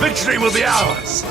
Victory will be ours!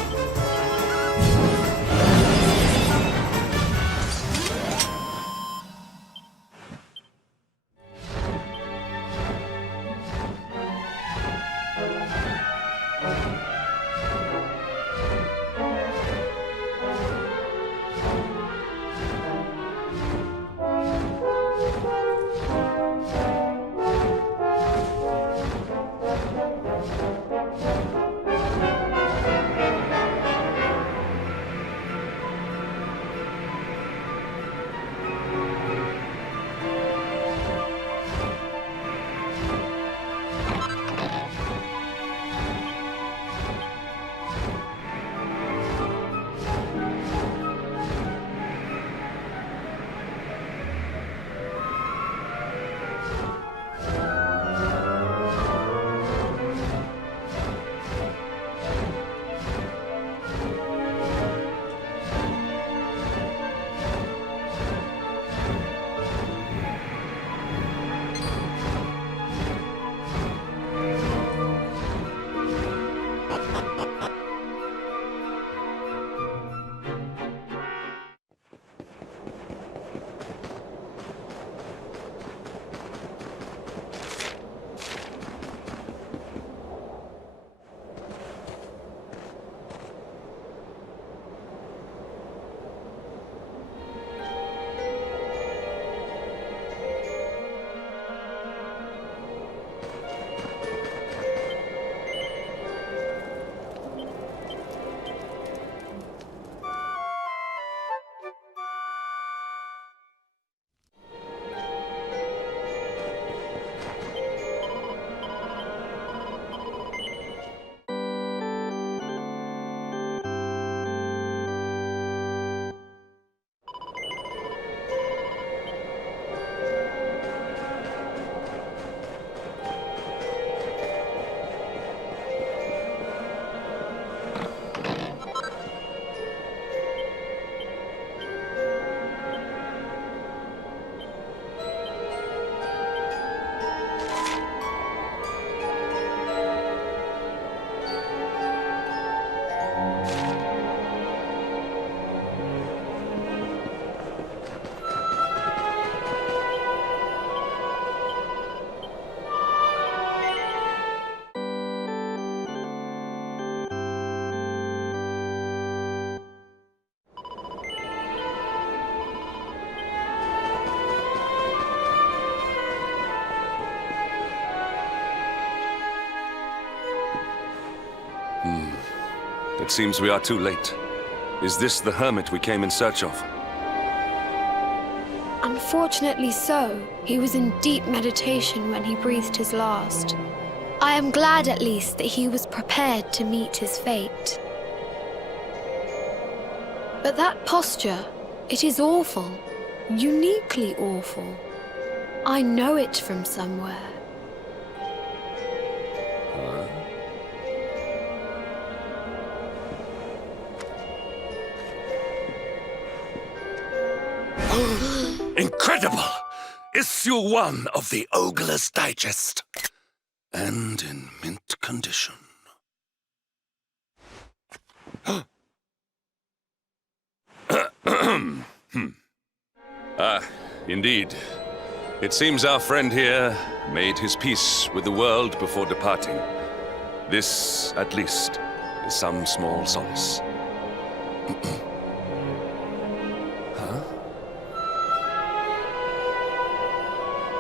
It seems we are too late. Is this the hermit we came in search of? Unfortunately so. He was in deep meditation when he breathed his last. I am glad at least that he was prepared to meet his fate. But that posture, it is awful. Uniquely awful. I know it from somewhere. Incredible! Issue 1 of the Ogler's Digest. And in mint condition. Indeed. It seems our friend here made his peace with the world before departing. This, at least, is some small solace.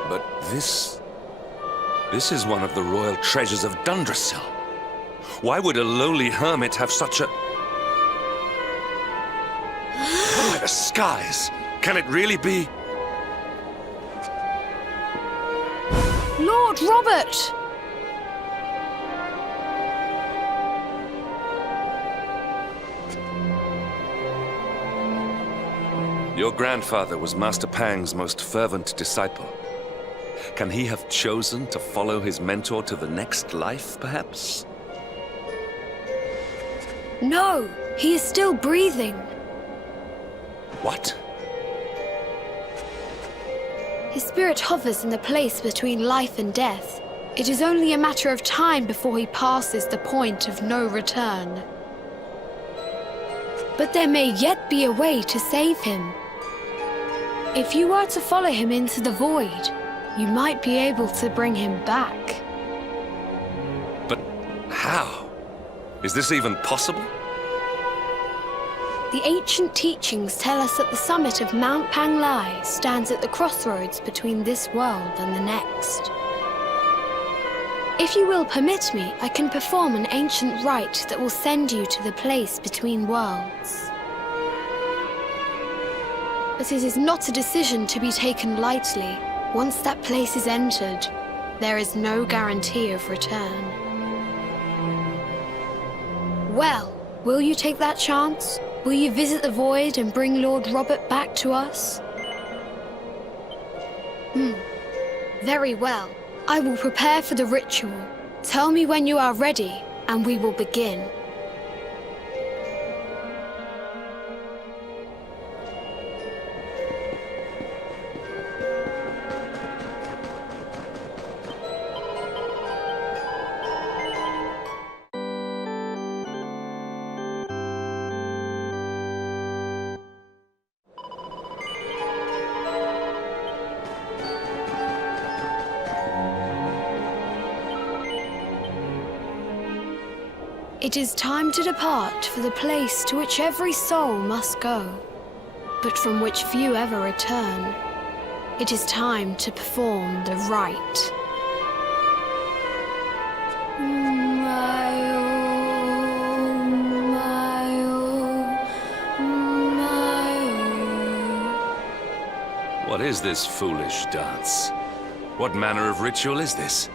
But this is one of the royal treasures of Dundrasil. Why would a lowly hermit have such a... By the skies! Can it really be? Lord Robert! Your grandfather was Master Pang's most fervent disciple. Can he have chosen to follow his mentor to the next life, perhaps? No, he is still breathing. What? His spirit hovers in the place between life and death. It is only a matter of time before he passes the point of no return. But there may yet be a way to save him. If you were to follow him into the void, you might be able to bring him back. But how? Is this even possible? The ancient teachings tell us that the summit of Mount Panglai stands at the crossroads between this world and the next. If you will permit me, I can perform an ancient rite that will send you to the place between worlds. But it is not a decision to be taken lightly. Once that place is entered, there is no guarantee of return. Well, will you take that chance? Will you visit the void and bring Lord Robert back to us? Very well. I will prepare for the ritual. Tell me when you are ready, and we will begin. It is time to depart for the place to which every soul must go, but from which few ever return. It is time to perform the rite. What is this foolish dance? What manner of ritual is this?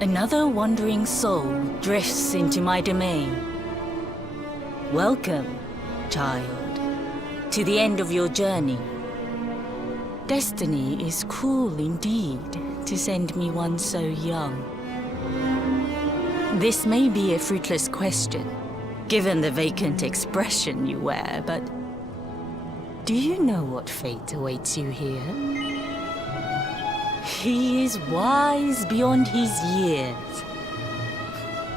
Another wandering soul drifts into my domain. Welcome, child, to the end of your journey. Destiny is cruel indeed to send me one so young. This may be a fruitless question, given the vacant expression you wear, but do you know what fate awaits you here? He is wise beyond his years.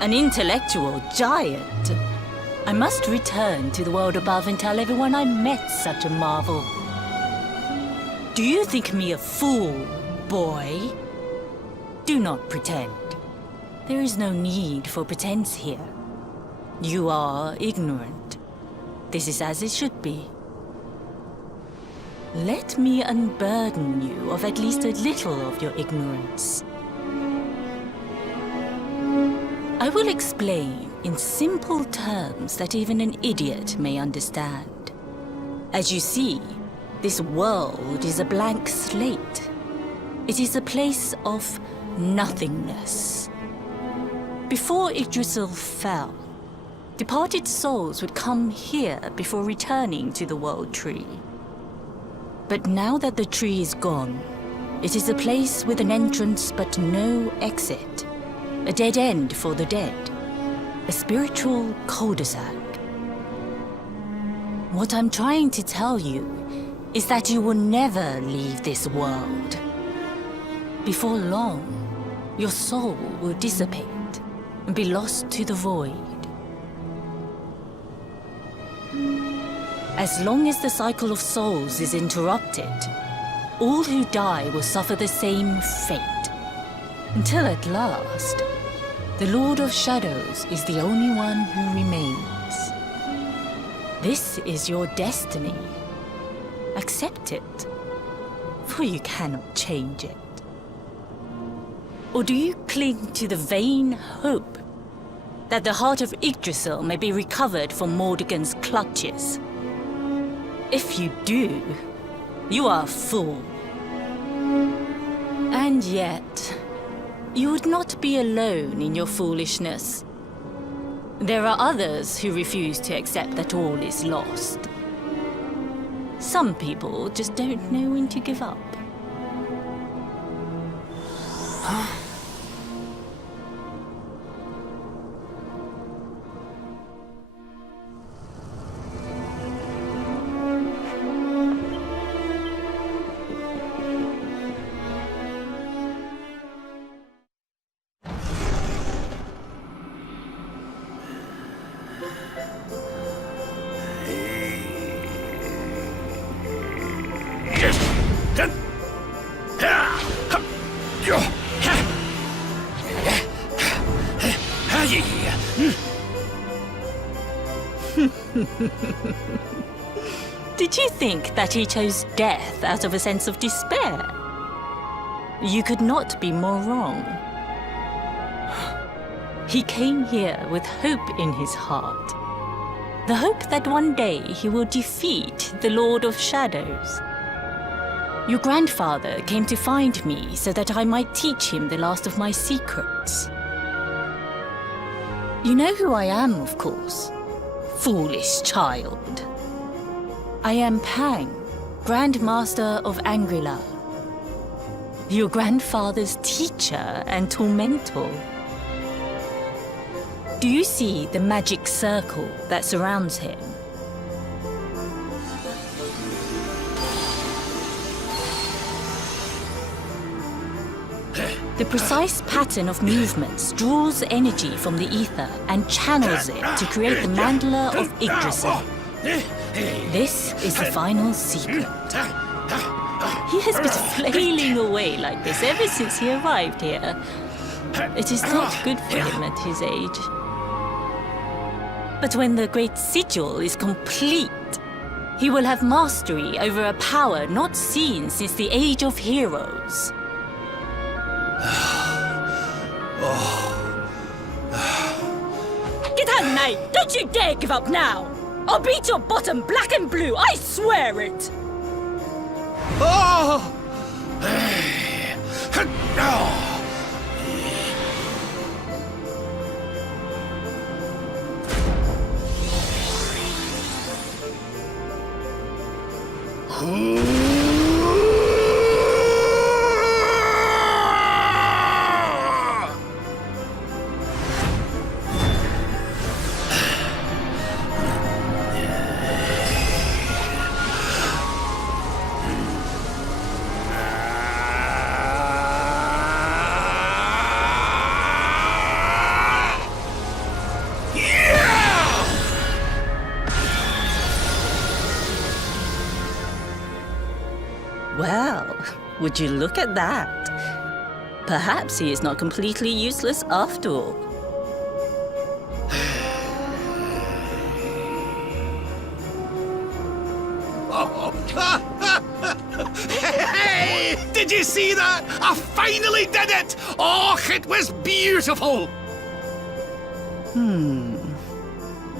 An intellectual giant. I must return to the world above and tell everyone I met such a marvel. Do you think me a fool, boy? Do not pretend. There is no need for pretense here. You are ignorant. This is as it should be. Let me unburden you of at least a little of your ignorance. I will explain in simple terms that even an idiot may understand. As you see, this world is a blank slate. It is a place of nothingness. Before Yggdrasil fell, departed souls would come here before returning to the World Tree. But now that the tree is gone, it is a place with an entrance but no exit. A dead end for the dead. A spiritual cul-de-sac. What I'm trying to tell you is that you will never leave this world. Before long, your soul will dissipate and be lost to the void. As long as the cycle of souls is interrupted, all who die will suffer the same fate. Until at last, the Lord of Shadows is the only one who remains. This is your destiny. Accept it, for you cannot change it. Or do you cling to the vain hope that the heart of Yggdrasil may be recovered from Mordegon's clutches? If you do, you are a fool. And yet, you would not be alone in your foolishness. There are others who refuse to accept that all is lost. Some people just don't know when to give up. Did you think that he chose death out of a sense of despair? You could not be more wrong. He came here with hope in his heart. The hope that one day he will defeat the Lord of Shadows. Your grandfather came to find me so that I might teach him the last of my secrets. You know who I am, of course. Foolish child. I am Pang, Grand Master of Angrila. Your grandfather's teacher and tormentor. Do you see the magic circle that surrounds him? The precise pattern of movements draws energy from the ether and channels it to create the mandala of Yggdrasil. This is the final secret. He has been flailing away like this ever since he arrived here. It is not good for him at his age. But when the great sigil is complete, he will have mastery over a power not seen since the Age of Heroes. Get out, mate! Don't you dare give up now! I'll beat your bottom black and blue, I swear it! Oh! Well, would you look at that? Perhaps he is not completely useless after all. Hey! Did you see that? I finally did it! Oh, it was beautiful!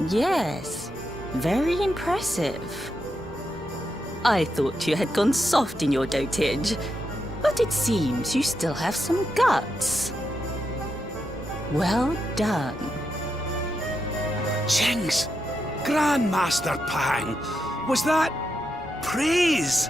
Yes, very impressive. I thought you had gone soft in your dotage, but it seems you still have some guts. Well done. Jinx! Grandmaster Pang! Was that praise?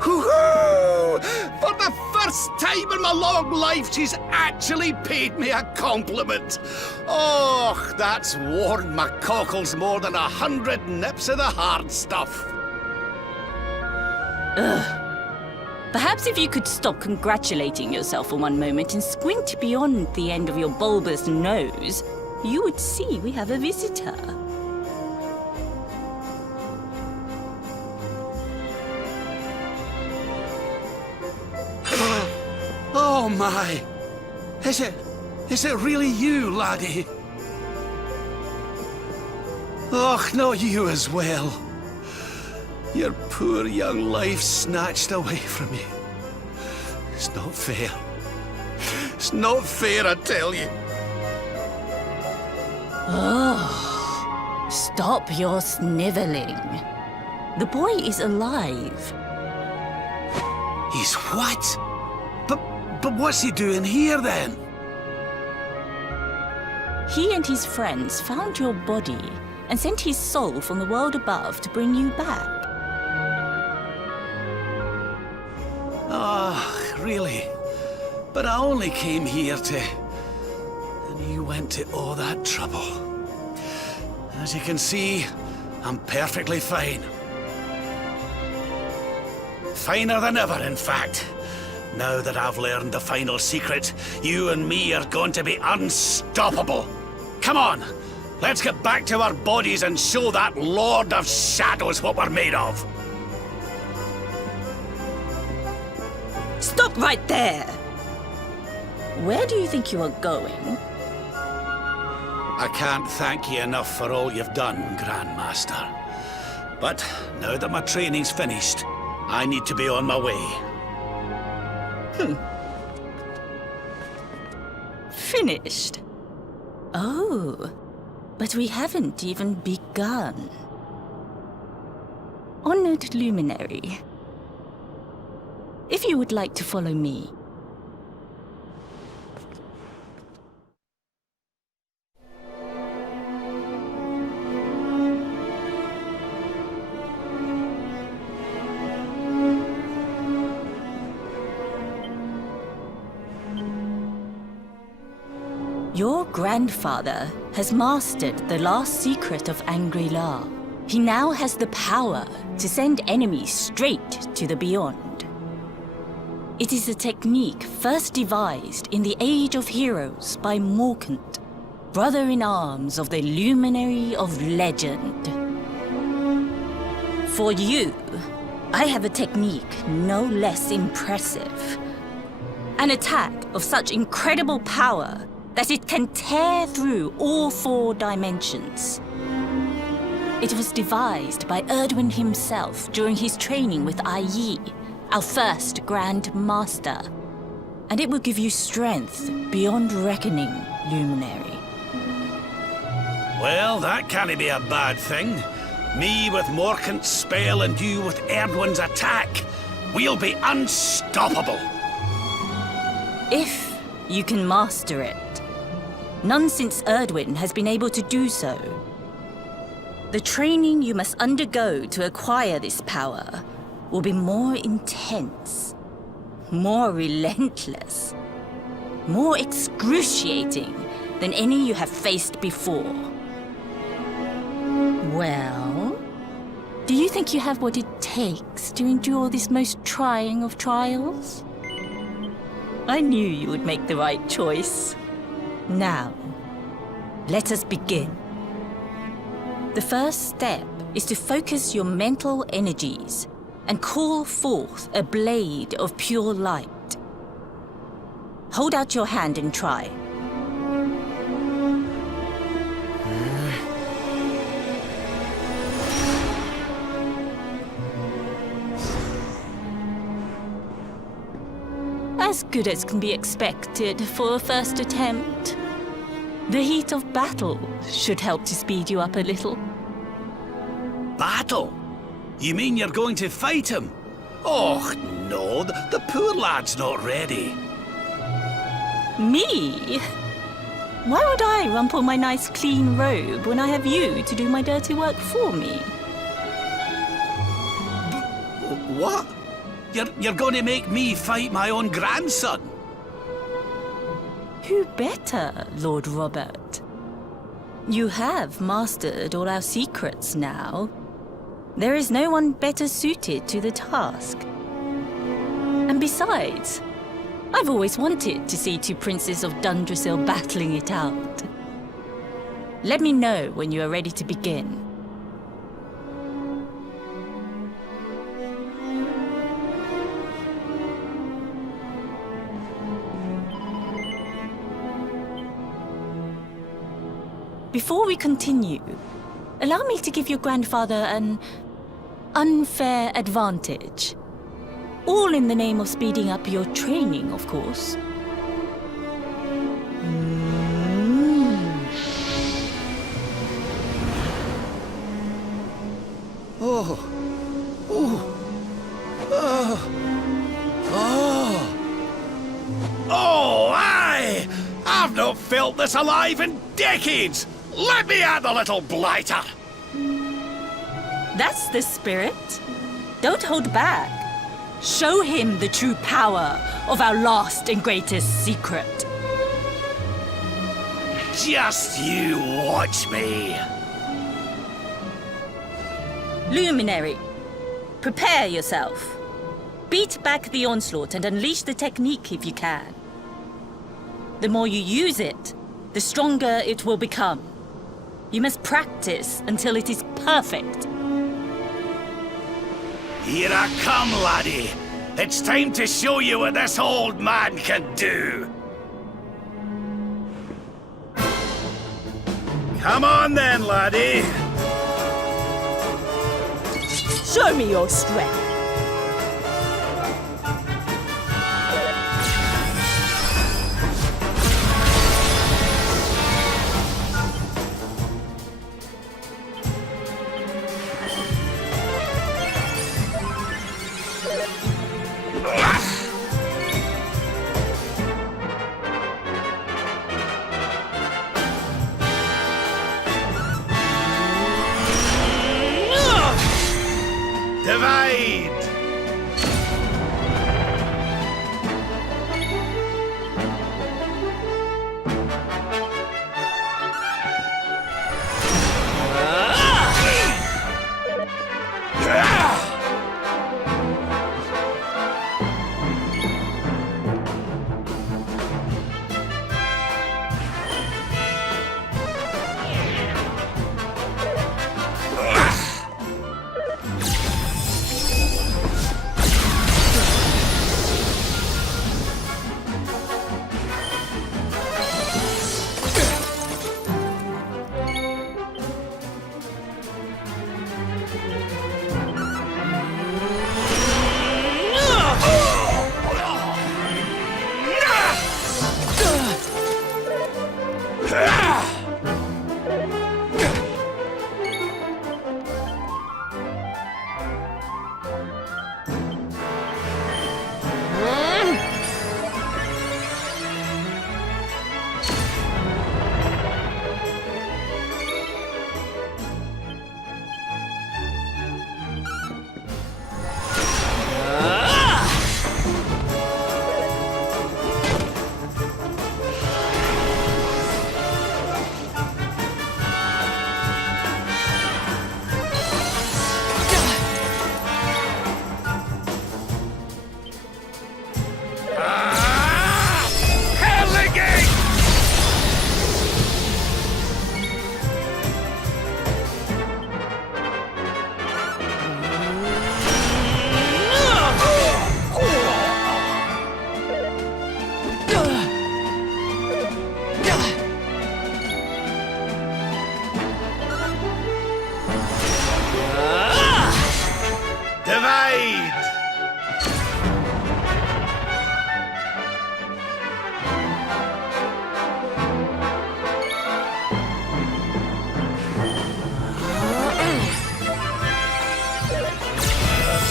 Hoo-hoo! For the first time in my long life, she's actually paid me a compliment. Oh, that's warmed my cockles more than 100 nips of the hard stuff. Perhaps if you could stop congratulating yourself for one moment and squint beyond the end of your bulbous nose, you would see we have a visitor. my! Is it really you, laddie? Och, not you as well. Your poor young life snatched away from you. It's not fair. It's not fair, I tell you. Stop your sniveling. The boy is alive. He's what? But what's he doing here then? He and his friends found your body and sent his soul from the world above to bring you back. Ah, really? But I only came here to... And you went to all that trouble. As you can see, I'm perfectly fine. Finer than ever, in fact. Now that I've learned the final secret, you and me are going to be unstoppable. Come on, let's get back to our bodies and show that Lord of Shadows what we're made of. Stop right there! Where do you think you are going? I can't thank you enough for all you've done, Grandmaster. But now that my training's finished, I need to be on my way. Finished? Oh, but we haven't even begun. Honored Luminary, if you would like to follow me. Your grandfather has mastered the last secret of Angri-La. He now has the power to send enemies straight to the beyond. It is a technique first devised in the Age of Heroes by Morkant, brother-in-arms of the Luminary of Legend. For you, I have a technique no less impressive. An attack of such incredible power that it can tear through all 4 dimensions. It was devised by Erdwin himself during his training with Yi, our first Grand Master. And it will give you strength beyond reckoning, Luminary. Well, that can't be a bad thing. Me with Morkant's spell and you with Erdwin's attack. We'll be unstoppable. If you can master it. None since Erdwin has been able to do so. The training you must undergo to acquire this power will be more intense, more relentless, more excruciating than any you have faced before. Well, do you think you have what it takes to endure this most trying of trials? I knew you would make the right choice. Now, let us begin. The first step is to focus your mental energies and call forth a blade of pure light. Hold out your hand and try. As good as can be expected for a first attempt. The heat of battle should help to speed you up a little. Battle? You mean you're going to fight him? Oh, no, the poor lad's not ready. Me? Why would I rumple my nice clean robe when I have you to do my dirty work for me? What? You're going to make me fight my own grandson? Who better, Lord Robert? You have mastered all our secrets now. There is no one better suited to the task. And besides, I've always wanted to see 2 princes of Dundrasil battling it out. Let me know when you are ready to begin. Before we continue, allow me to give your grandfather an unfair advantage. All in the name of speeding up your training, of course. Oh, aye! I've not felt this alive in decades! Let me at the little blighter! That's the spirit. Don't hold back. Show him the true power of our last and greatest secret. Just you watch me! Luminary, prepare yourself. Beat back the onslaught and unleash the technique if you can. The more you use it, the stronger it will become. You must practice until it is perfect. Here I come, laddie. It's time to show you what this old man can do. Come on then, laddie. Show me your strength. Divide! Divide!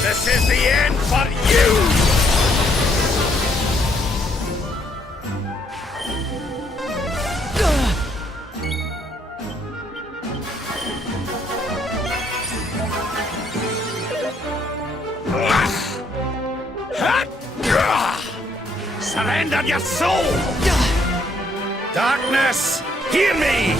This is the end for you! Surrender your soul! Darkness, hear me!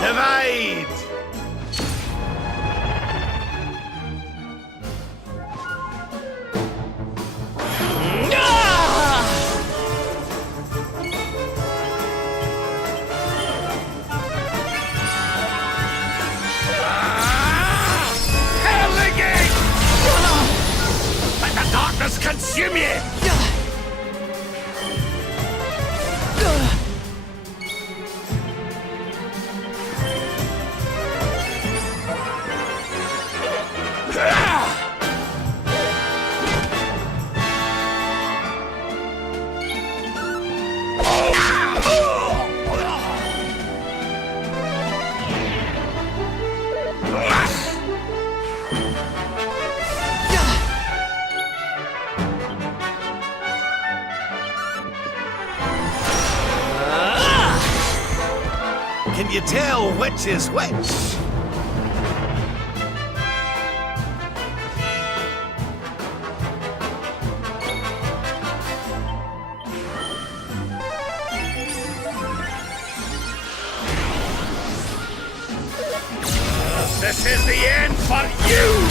Divide! mehmehmeh! Can you tell which is which? This is the end for you!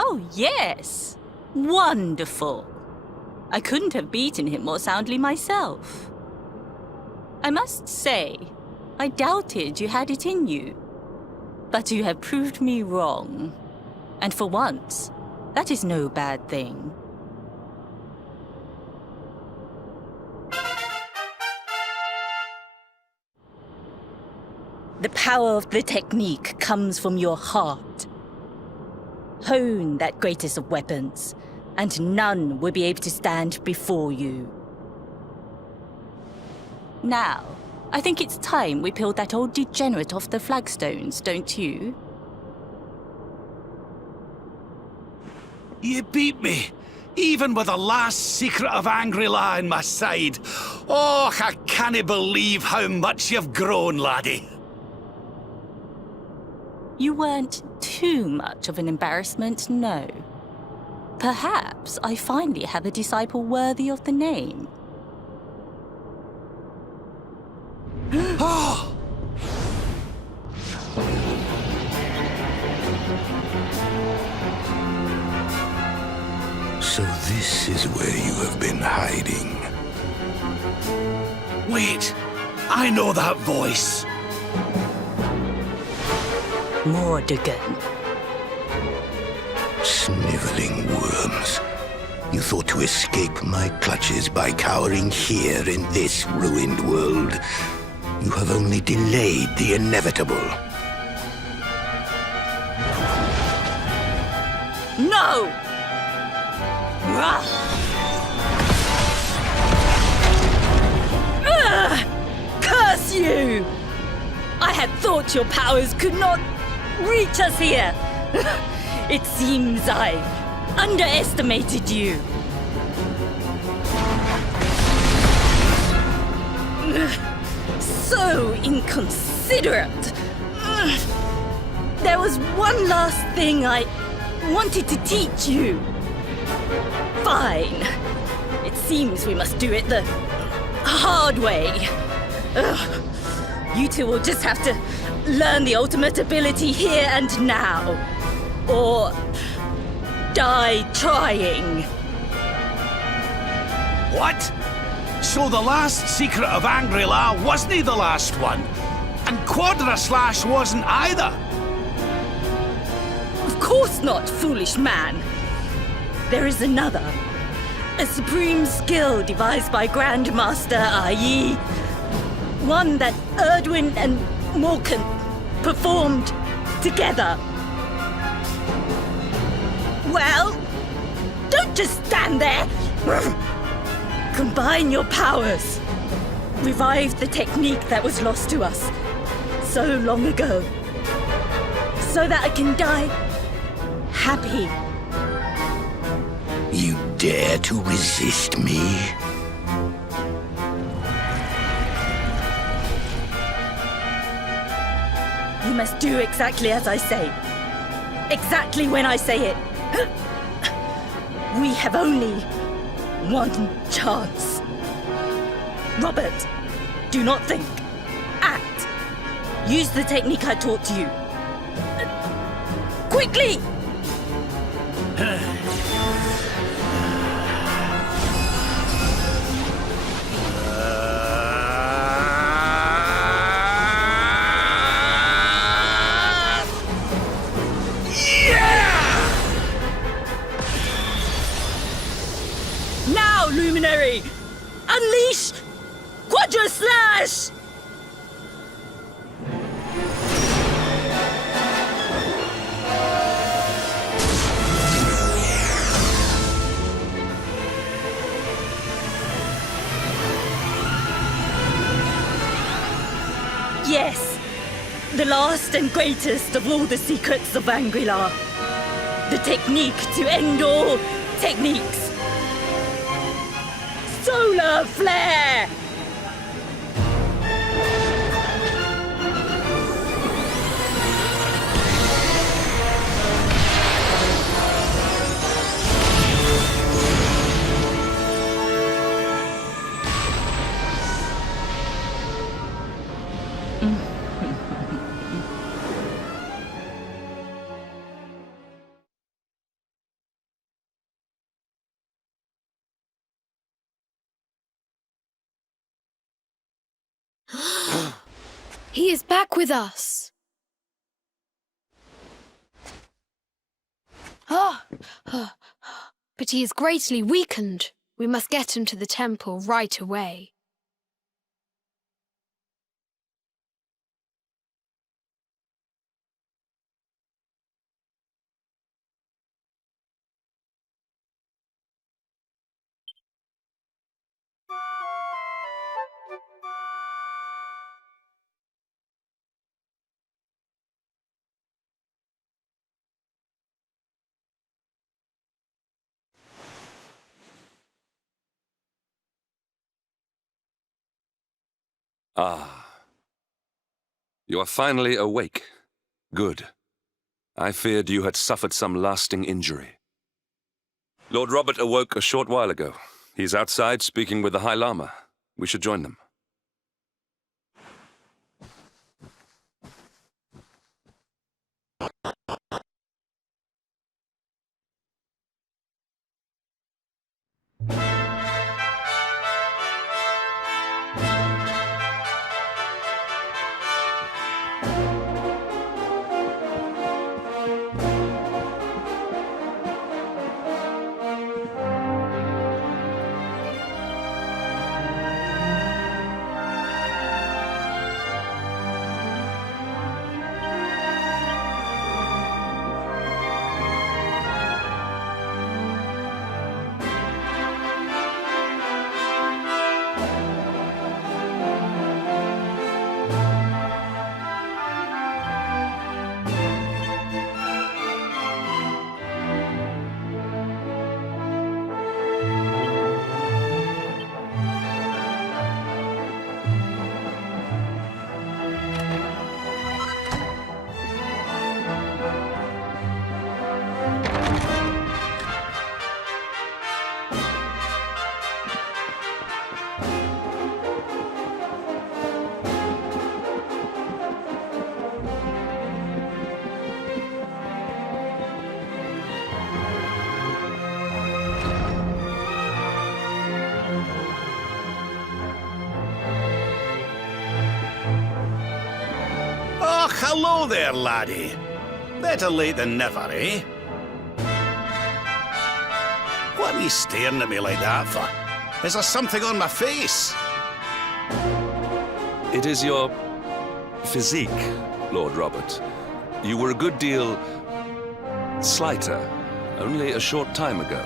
Oh, yes! Wonderful! I couldn't have beaten him more soundly myself. I must say, I doubted you had it in you. But you have proved me wrong. And for once, that is no bad thing. The power of the technique comes from your heart. Hone that greatest of weapons, and none will be able to stand before you. Now, I think it's time we peeled that old degenerate off the flagstones, don't you? You beat me, even with the last secret of Angry-La in my side. Oh, I can't believe how much you've grown, laddie. You weren't too much of an embarrassment, no. Perhaps I finally have a disciple worthy of the name. Oh! So this is where you have been hiding. Wait, I know that voice. Mordegon. Sniveling worms. You thought to escape my clutches by cowering here in this ruined world. You have only delayed the inevitable. No! Ugh! Curse you! I had thought your powers could not reach us here. It seems I underestimated you. So inconsiderate. There was one last thing I wanted to teach you. Fine. It seems we must do it the hard way. You two will just have to learn the ultimate ability here and now. Or die trying. What? So the last secret of Angry-La wasn't the last one? And Quadra-Slash wasn't either? Of course not, foolish man. There is another. A supreme skill devised by Grandmaster, i.e. one that Erdwin and Morkan performed together. Well, don't just stand there. Combine your powers. Revive the technique that was lost to us so long ago. So that I can die happy. You dare to resist me? You must do exactly as I say. Exactly when I say it. We have only one chance. Robert, do not think. Act. Use the technique I taught you. Quickly! Now, Luminary! Unleash Quadra Slash! Yes, the last and greatest of all the secrets of Anguilla. The technique to end all techniques. Solar Flare! He is back with us. But he is greatly weakened. We must get him to the temple right away. Ah. You are finally awake. Good. I feared you had suffered some lasting injury. Lord Robert awoke a short while ago. He's outside speaking with the High Lama. We should join them. Hello there, laddie. Better late than never, eh? What are you staring at me like that for? Is there something on my face? It is your physique, Lord Robert. You were a good deal slighter only a short time ago.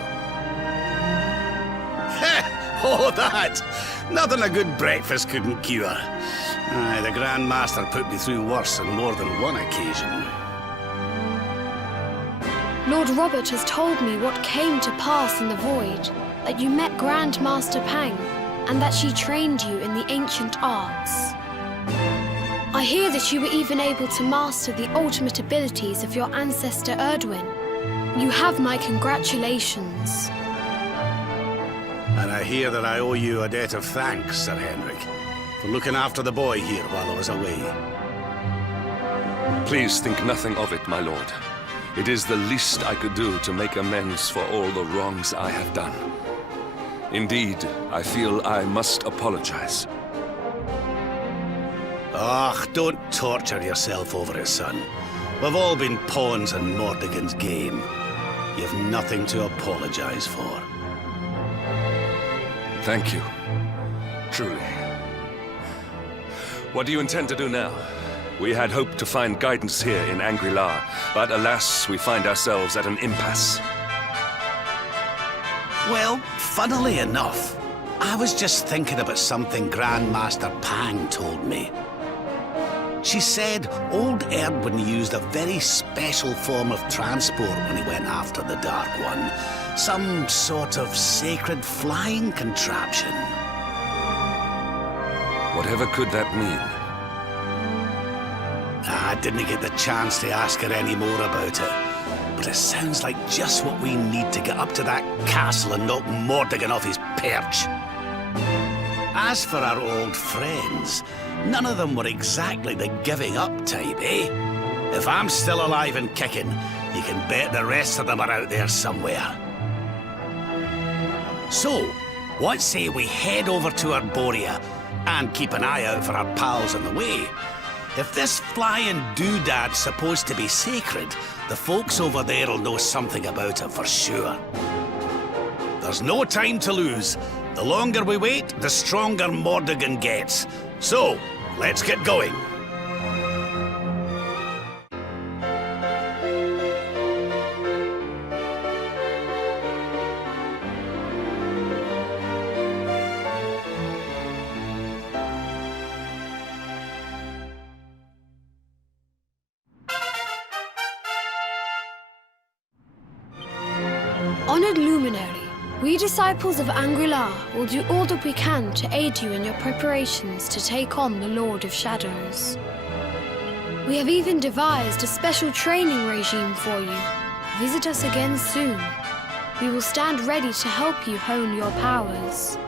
Oh, that! Nothing a good breakfast couldn't cure. Aye, the Grand Master put me through worse on more than one occasion. Lord Robert has told me what came to pass in the void, that you met Grandmaster Pang, and that she trained you in the ancient arts. I hear that you were even able to master the ultimate abilities of your ancestor Erdwin. You have my congratulations. And I hear that I owe you a debt of thanks, Sir Henrik, for looking after the boy here while I was away. Please think nothing of it, my lord. It is the least I could do to make amends for all the wrongs I have done. Indeed, I feel I must apologize. Ah, don't torture yourself over it, son. We've all been pawns in Mordegon's game. You've nothing to apologize for. Thank you. Truly. What do you intend to do now? We had hoped to find guidance here in Angri-La, but alas, we find ourselves at an impasse. Well, funnily enough, I was just thinking about something Grandmaster Pang told me. She said old Erdwin used a very special form of transport when he went after the Dark One. Some sort of sacred flying contraption. Whatever could that mean? I didn't get the chance to ask her any more about it. But it sounds like just what we need to get up to that castle and knock Mordegon off his perch. As for our old friends, none of them were exactly the giving up type, eh? If I'm still alive and kicking, you can bet the rest of them are out there somewhere. So, what say we head over to Arborea and keep an eye out for our pals on the way? If this flying doodad's supposed to be sacred, the folks over there will know something about it for sure. There's no time to lose. The longer we wait, the stronger Mordegon gets. So, let's get going. Honored Luminary, we disciples of Angri-La will do all that we can to aid you in your preparations to take on the Lord of Shadows. We have even devised a special training regime for you. Visit us again soon. We will stand ready to help you hone your powers.